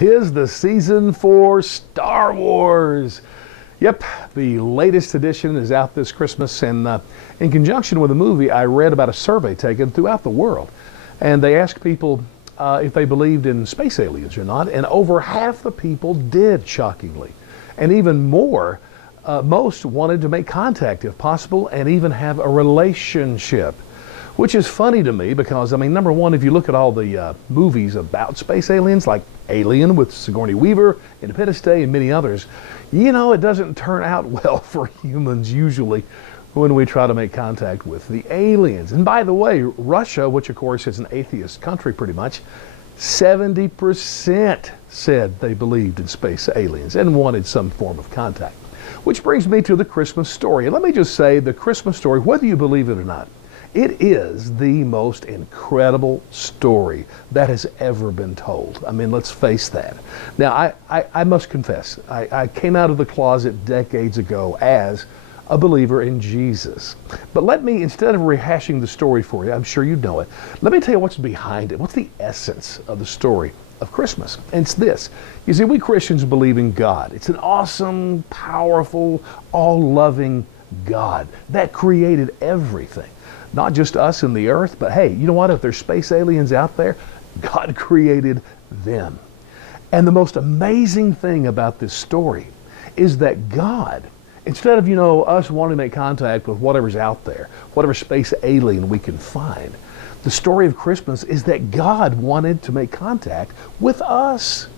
'Tis the season for Star Wars. Yep, the latest edition is out this Christmas, and in conjunction with the movie, I read about a survey taken throughout the world, and they asked people if they believed in space aliens or not, and over half the people did, shockingly. And even more, most wanted to make contact if possible and even have a relationship. Which is funny to me because, I mean, number one, if you look at all the movies about space aliens, like Alien with Sigourney Weaver, Independence Day, and many others, you know, it doesn't turn out well for humans usually when we try to make contact with the aliens. And by the way, Russia, which of course is an atheist country pretty much, 70% said they believed in space aliens and wanted some form of contact. Which brings me to the Christmas story. And let me just say, the Christmas story, whether you believe it or not, it is the most incredible story that has ever been told. I mean, let's face that. Now, I must confess, I came out of the closet decades ago as a believer in Jesus. But let me, instead of rehashing the story for you, I'm sure you know it, let me tell you what's behind it. What's the essence of the story of Christmas? And it's this. You see, we Christians believe in God. It's an awesome, powerful, all-loving God that created everything. Not just us and the earth, but hey, you know what? If there's space aliens out there, God created them. And the most amazing thing about this story is that God, instead of, you know, us wanting to make contact with whatever's out there, whatever space alien we can find, the story of Christmas is that God wanted to make contact with us.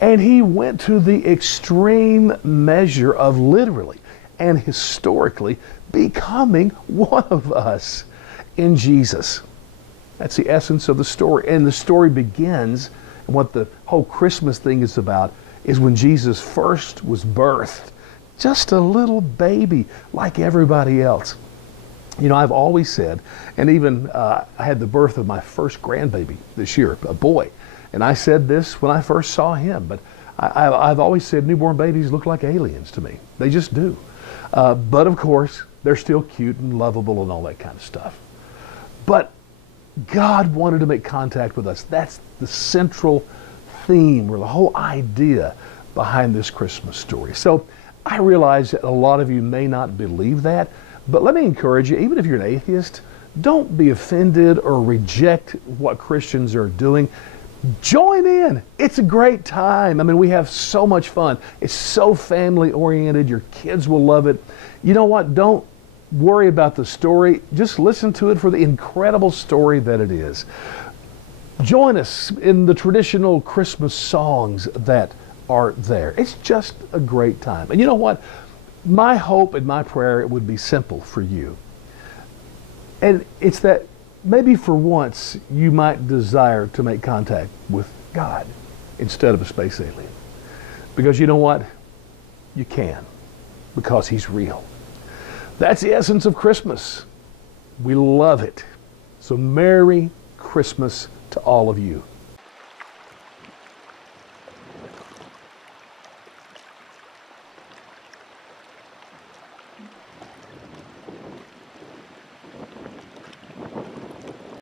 And he went to the extreme measure of literally and historically becoming one of us in Jesus. That's the essence of the story. And the story begins, and what the whole Christmas thing is about, is when Jesus first was birthed. Just a little baby like everybody else. You know, I've always said, and even I had the birth of my first grandbaby this year, a boy. And I said this when I first saw him, but I've always said newborn babies look like aliens to me. They just do. But of course, they're still cute and lovable and all that kind of stuff. But God wanted to make contact with us. That's the central theme, or the whole idea behind this Christmas story. So I realize that a lot of you may not believe that, but let me encourage you, even if you're an atheist, don't be offended or reject what Christians are doing. Join in. It's a great time. I mean, we have so much fun. It's so family oriented. Your kids will love it. You know what? Don't worry about the story. Just listen to it for the incredible story that it is. Join us in the traditional Christmas songs that are there. It's just a great time. And you know what? My hope and my prayer, it would be simple for you. And it's that maybe for once you might desire to make contact with God instead of a space alien. Because you know what? You can. Because he's real. That's the essence of Christmas. We love it. So Merry Christmas to all of you.